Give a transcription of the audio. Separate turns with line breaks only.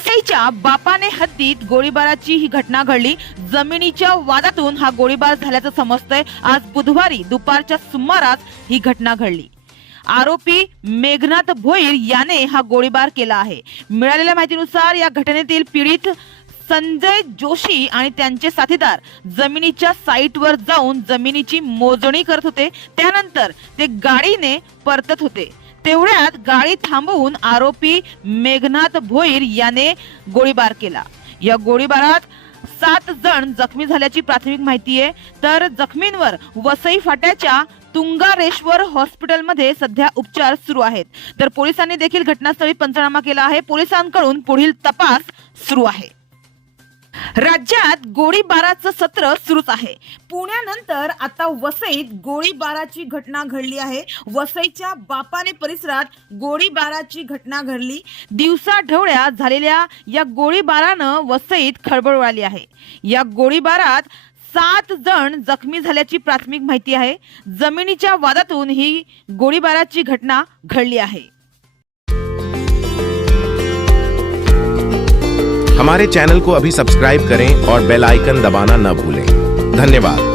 वसईच्या बापाने हद्दीत गोळीबाराची ही घटना घडली. जमिनीच्या वादातून हा गोळीबार झाल्याचं समजतंय. आज बुधवारी दुपारच्या सुमारास ही घटना घडली. आरोपी मेघनाथ भोईर याने हा गोळीबार केला आहे. मिळालेल्या माहितीनुसार या घटनेतील पीडित संजय जोशी आणि त्यांचे साथीदार जमिनीच्या साईटवर जाऊन जमिनीची मोजणी करत होते. त्यानंतर ते गाडीने परतत होते. तेवढ्यात गाडी थांबवून आरोपी मेघनाथ भोईर याने गोळीबार केला. या गोळीबारात सात जण जखमी झाल्याची प्राथमिक माहिती आहे. तर जखमींवर वसई फाट्याच्या तुंगारेश्वर हॉस्पिटलमध्ये सध्या उपचार सुरू आहेत. तर पोलिसांनी देखील घटनास्थळी पंचनामा केला आहे. पोलिसांकडून पुढील तपास सुरू आहे. राज्यात गोळीबाराचं सत्र सुरूच आहे. पुण्यानंतर आता वसईत गोळीबाराची घटना घडली आहे. वसईच्या बापाने परिसरात गोळीबाराची घटना घडली. दिवसाढवळ्या झालेल्या या गोळीबारानं वसईत खळबळ उडाली आहे. या गोळीबारात सात जण जखमी झाल्याची प्राथमिक माहिती आहे. जमिनीच्या वादातून ही गोळीबाराची घटना घडली आहे.
हमारे चैनल को अभी सब्सक्राइब करें और बेल आइकन दबाना न भूलें। धन्यवाद।